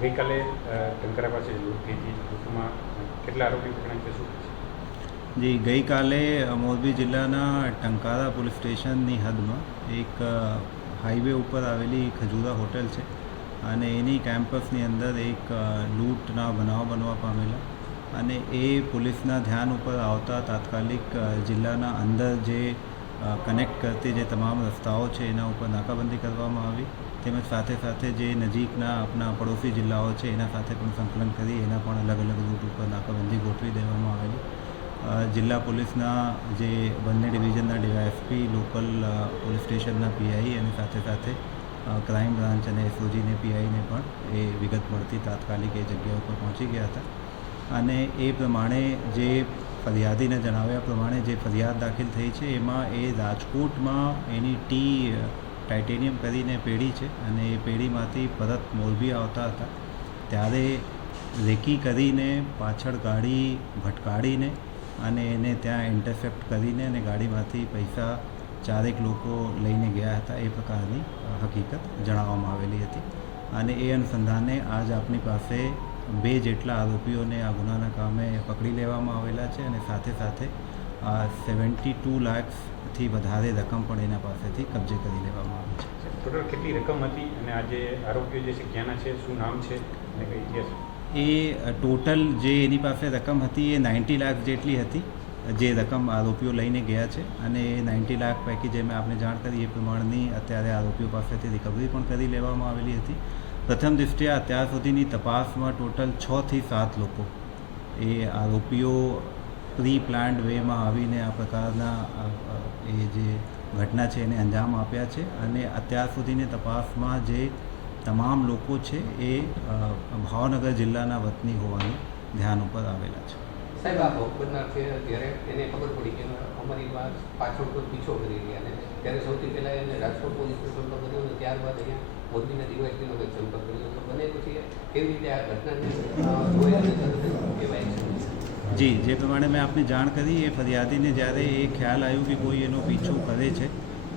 ગઈકાલે ટંકારા પાસે લૂંટ થઈ હતી, લૂંટમાં કેટલા આરોપી પકડાયા છે, શું છે? જી, ગઈકાલે મોરબી જિલ્લાના ટંકારા પોલીસ સ્ટેશનની હદમાં એક હાઈવે ઉપર આવેલી ખજૂરા હોટલ છે અને એની કેમ્પસની અંદર એક લૂંટના બનાવ બનવા પામેલા અને એ પોલીસના ધ્યાન ઉપર આવતા તાત્કાલિક જિલ્લાના અંદર જે કનેક્ટ કરતી જે તમામ રસ્તાઓ છે એના ઉપર નાકાબંધી કરવામાં આવી, તેમજ સાથે સાથે જે નજીકના આપણા પડોશી જિલ્લાઓ છે એના સાથે પણ સંકલન કરી એના પણ અલગ અલગ રૂટ ઉપર નાકાબંધી ગોઠવી દેવામાં આવેલી. જિલ્લા પોલીસના જે બંને ડિવિઝનના ડીવાયએસપી, લોકલ પોલીસ સ્ટેશનના પીઆઈ અને સાથે સાથે ક્રાઇમ બ્રાન્ચ અને એસઓજીને પીઆઈને પણ એ વિગત મળતી તાત્કાલિક એ જગ્યા ઉપર પહોંચી ગયા હતા અને એ પ્રમાણે જે ફરિયાદીને જણાવ્યા પ્રમાણે જે ફરિયાદ દાખલ થઈ છે એમાં એ રાજકોટમાં એની ટાઇટેનિયમ કરીને પેઢી છે અને એ પેઢીમાંથી પરત મોરબી આવતા હતા ત્યારે રેકી કરીને પાછળ ગાડી ભટકાડીને અને એને ત્યાં ઇન્ટરસેપ્ટ કરીને અને ગાડીમાંથી પૈસા ચારેક લોકો લઈને ગયા હતા એ પ્રકારની હકીકત જણાવવામાં આવેલી હતી અને એ અનુસંધાને આજ આપણી પાસે 2 જેટલા આરોપીઓને આ ગુનાના કામે પકડી લેવામાં આવેલા છે અને સાથે સાથે 72 લાખથી વધારે રકમ પણ એના પાસેથી કબજે કરી લેવામાં આવી છે. ટોટલ કેટલી રકમ હતી અને આ જે આરોપીઓ જે છે ક્યાંના છે, શું નામ છે અને કઈ ઇતિહાસ? એ ટોટલ જે એની પાસે રકમ હતી એ 90 લાખ જેટલી હતી જે રકમ આરોપીઓ લઈને ગયા છે અને એ 90 લાખ પૈકી જે મેં આપને જાણ કરી એ પ્રમાણની અત્યારે આરોપીઓ પાસેથી રિકવરી પણ કરી લેવામાં આવેલી હતી. પ્રથમ દૃષ્ટિએ અત્યાર સુધીની તપાસમાં ટોટલ 6 થી 7 લોકો એ આરોપીઓ પ્રી પ્લાન્ડ વેમાં આવીને આ પ્રકારના એ જે ઘટના છે એને અંજામ આપ્યા છે અને અત્યાર સુધીની તપાસમાં જે તમામ લોકો છે એ ભાવનગર જિલ્લાના વતની હોવાનું ધ્યાન ઉપર આવેલા છે. સાહેબ, આ ભોગ બનનાર છે ત્યારે એને ખબર પડી કે અમારી પાછળ કોઈ પીછો કરી રહ્યા અને ત્યારે સૌથી પહેલાં એને રાજકોટ પોલીસનો સંપર્ક કર્યો અને ત્યારબાદ અહીંયા મોરબીના ડીવાયએસપીનો કંઈક સંપર્ક કર્યો તો બને પછી કેવી રીતે આ ઘટનાને જોઈ અને કહેવાય છે? જી, જે પ્રમાણે મેં આપને જાણ કરી એ ફરિયાદીને જ્યારે એ ખ્યાલ આવ્યું કે કોઈ એનો પીછો કરે છે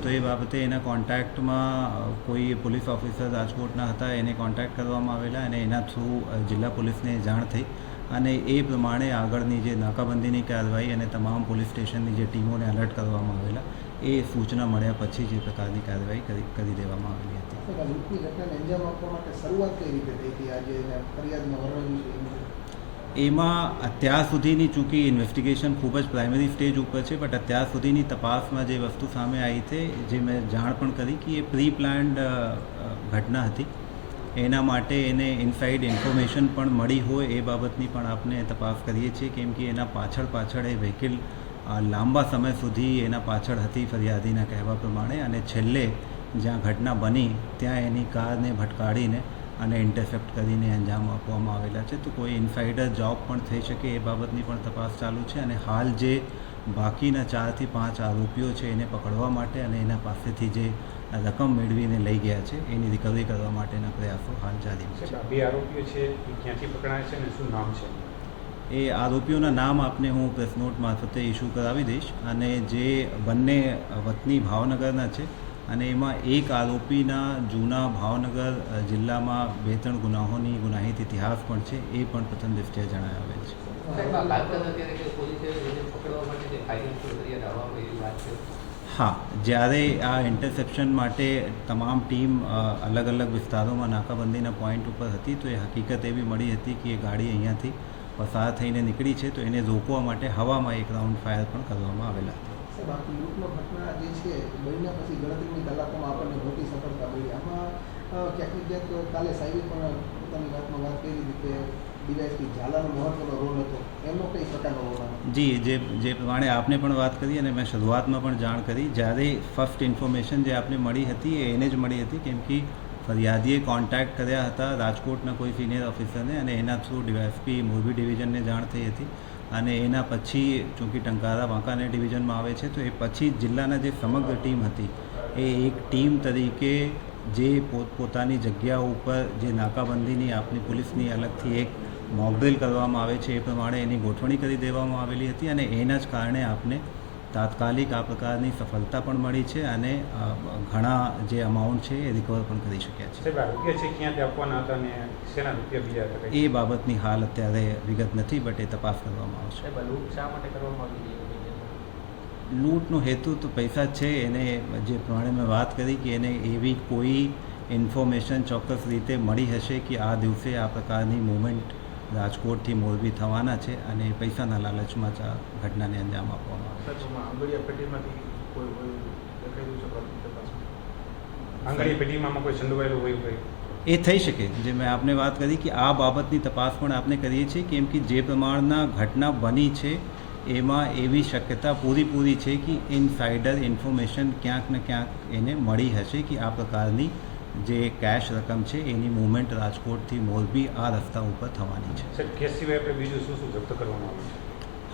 તો એ બાબતે એના કોન્ટેક્ટમાં કોઈ પોલીસ ઓફિસર રાજકોટના હતા એને કોન્ટેક્ટ કરવામાં આવેલા અને એના થ્રુ જિલ્લા પોલીસને જાણ થઈ અને એ પ્રમાણે આગળની જે નાકાબંધીની કાર્યવાહી અને તમામ પોલીસ સ્ટેશનની જે ટીમોને એલર્ટ કરવામાં આવેલા એ સૂચના મળ્યા પછી જે પ્રકારની કાર્યવાહી કરી દેવામાં આવેલી હતી. લૂંટની ઘટનાને અંજામ આપવા માટે શરૂઆત કઈ રીતે થઈ હતી? આજે ફરિયાદમાં વર્ણવ્યું છે એમાં અત્યાર સુધીની ચૂંકી ઇન્વેસ્ટિગેશન ખૂબ જ પ્રાઇમરી સ્ટેજ ઉપર છે બટ અત્યાર સુધીની તપાસમાં જે વસ્તુ સામે આવી છે જે મેં જાણ પણ કરી કે એ પ્રી પ્લાન્ડ ઘટના હતી. એના માટે એને ઇનસાઇડ ઇન્ફોર્મેશન પણ મળી હોય એ બાબતની પણ આપણે તપાસ કરીએ છીએ કેમ કે એના પાછળ એ વ્હીકલ લાંબા સમય સુધી એના પાછળ હતી ફરિયાદીના કહેવા પ્રમાણે અને છેલ્લે જ્યાં ઘટના બની ત્યાં એની કારને ભટકાડીને અને ઇન્ટરસેપ્ટ કરીને અંજામ આપવામાં આવેલા છે. તો કોઈ ઇનસાઇડર જોબ પણ થઈ શકે એ બાબતની પણ તપાસ ચાલુ છે અને હાલ જે બાકીના 4 થી 5 આરોપીઓ છે એને પકડવા માટે અને એના પાસેથી જે રકમ મેળવીને લઈ ગયા છે એની રિકવરી કરવા માટેના પ્રયાસો હાલ જારી છે. 2 આરોપીઓ છે એ ક્યાંથી પકડાયા છે અને શું નામ છે? એ આરોપીઓના નામ આપને હું પ્રેસ નોટ મારફતે ઇસ્યુ કરાવી દઈશ અને જે બંને વતની ભાવનગરના છે અને એમાં એક આરોપીના જૂના ભાવનગર જિલ્લામાં 2-3 ગુનાહોની ગુનાહિત ઇતિહાસ પણ છે એ પણ પ્રથમ દૃષ્ટિએ જણાવેલ છે. હા, જ્યારે આ ઇન્ટરસેપ્શન માટે તમામ ટીમ અલગ અલગ વિસ્તારોમાં નાકાબંધીના પોઈન્ટ ઉપર હતી તો એ હકીકત એવી મળી હતી કે એ ગાડી અહીંયાથી પસાર થઈને નીકળી છે તો એને રોકવા માટે હવામાં એક રાઉન્ડ ફાયર પણ કરવામાં આવેલા હતા. બાકી લૂંટનો ઘટના જે છે બન્યા પછી ગણતરીની કલાકોમાં આપણને મોટી સફળતા મળી. આમાં ક્યાંક ને ક્યાંક કાલે સાહેબે પણ પોતાની વાતમાં વાત કરી હતી કે ડીવાયએસપી ઝાલાનો મહત્વનો રોલ હતો, એમનો કઈ પ્રકારનો રોલ હતો? જી, જે પ્રમાણે આપને પણ વાત કરી અને મેં શરૂઆતમાં પણ જાણ કરી, જ્યારે ફર્સ્ટ ઇન્ફોર્મેશન જે આપને મળી હતી એ એને જ મળી હતી કેમ કે ફરિયાદીએ કોન્ટેક્ટ કર્યા હતા રાજકોટના કોઈ સિનિયર ઓફિસરને અને એના થ્રુ ડીવાયએસપી મોરબી ડિવિઝનને જાણ થઈ હતી અને એના પછી ચૂંકી ટંકારા વાંકાનેર ડિવિઝનમાં આવે છે તો એ પછી જિલ્લાના જે સમગ્ર ટીમ હતી એ એક ટીમ તરીકે જે પોતપોતાની જગ્યાઓ ઉપર જે નાકાબંધીની આપની પોલીસની અલગથી એક મોકડ્રીલ કરવામાં આવે છે એ પ્રમાણે એની ગોઠવણી કરી દેવામાં આવેલી હતી અને એના જ કારણે આપને તાત્કાલિક આ પ્રકારની સફળતા પણ મળી છે અને ઘણા જે અમાઉન્ટ છે એ રિકવર પણ કરી શક્યા છે. સાહેબ આ રૂપિયા છે ક્યાંથી આપવાના હતા અને શેના રૂપિયા બીજા હતા? એ બાબતની હાલ અત્યારે વિગત નથી, બટ એ તપાસ કરવામાં આવશે. સાહેબ આ લૂંટ શા માટે કરવામાં આવી હતી? લૂંટનો હેતુ તો પૈસા જ છે. એને જે પ્રમાણે મેં વાત કરી કે એને એવી કોઈ ઇન્ફોર્મેશન ચોક્કસ રીતે મળી હશે કે આ દિવસે આ પ્રકારની મૂવમેન્ટ રાજકોટથી મોરબી થવાના છે અને પૈસાના લાલચમાં જ આ ઘટનાને અંજામ આપવામાં આવે છે. આંગળીયા પેટીમાંથી કોઈ દેખાયું છે પ્રાથમિક તપાસમાં? આંગળી પેઢીમાં કોઈ સંડોવાયેલું હોય કોઈ? એ થઈ શકે. જે મેં આપને વાત કરી કે આ બાબતની તપાસ પણ આપણે કરીએ છીએ, કેમ કે જે પ્રમાણના ઘટના બની છે એમાં એવી શક્યતા પૂરી છે કે ઇનસાઇડર ઇન્ફોર્મેશન ક્યાંક ને ક્યાંક એને મળી હશે કે આ પ્રકારની જે કેશ રકમ છે એની મૂવમેન્ટ રાજકોટથી મોરબી આ રસ્તા ઉપર થવાની છે. સાહેબ કેસ સિવાય આપણે બીજું શું શું જપ્ત કરવામાં આવ્યું છે?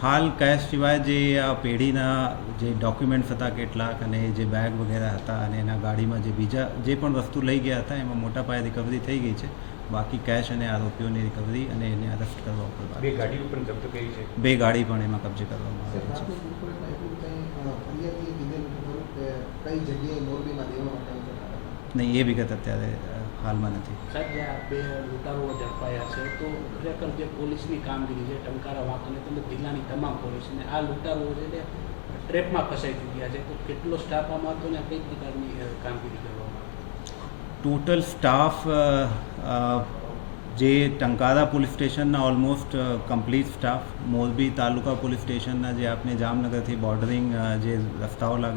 હાલ કેશ સિવાય જે આ પેઢીના જે ડોક્યુમેન્ટ્સ હતા કેટલાક અને જે બેગ વગેરે હતા અને એના ગાડીમાં જે બીજા જે પણ વસ્તુ લઈ ગયા હતા એમાં મોટા પાયે રિકવરી થઈ ગઈ છે. બાકી કેશ અને આરોપીઓની રિકવરી અને એને અરેસ્ટ કરવા ઉપર બે ગાડીઓ પણ જપ્ત કરી છે. 2 ગાડી પણ એમાં કબજે કરવામાં આવી છે. ટ્રાફિક ઇન્સ્પેક્ટરમાં એટલું કંઈ ફરિયાદીએ કીધેલું ખરું કે કઈ જગ્યાએ મોરબીમાં દેવા માટે નહીં, એ વિગત અત્યારે હાલમાં નથી. સાહેબ જે આ બે લૂંટારુઓ ઝડપાયા છે તો ખરેખર જે પોલીસની કામગીરી છે ટંકારા વાંકોને તેમજ જિલ્લાની તમામ પોલીસ અને આ લૂંટારુઓ છે તે ટ્રેપમાં ફસાઈ ચૂક્યા છે, તો કેટલો સ્ટાફ આમાં હતો ને કઈ પ્રકારની કામગીરી કરવામાં આવી? ટોટલ સ્ટાફ જે ટંકારા પોલીસ સ્ટેશનના ઓલમોસ્ટ કમ્પ્લીટ સ્ટાફ, મોરબી તાલુકા પોલીસ સ્ટેશનના જે આપણે જામનગરથી બોર્ડરિંગ જે રસ્તાઓ લાગે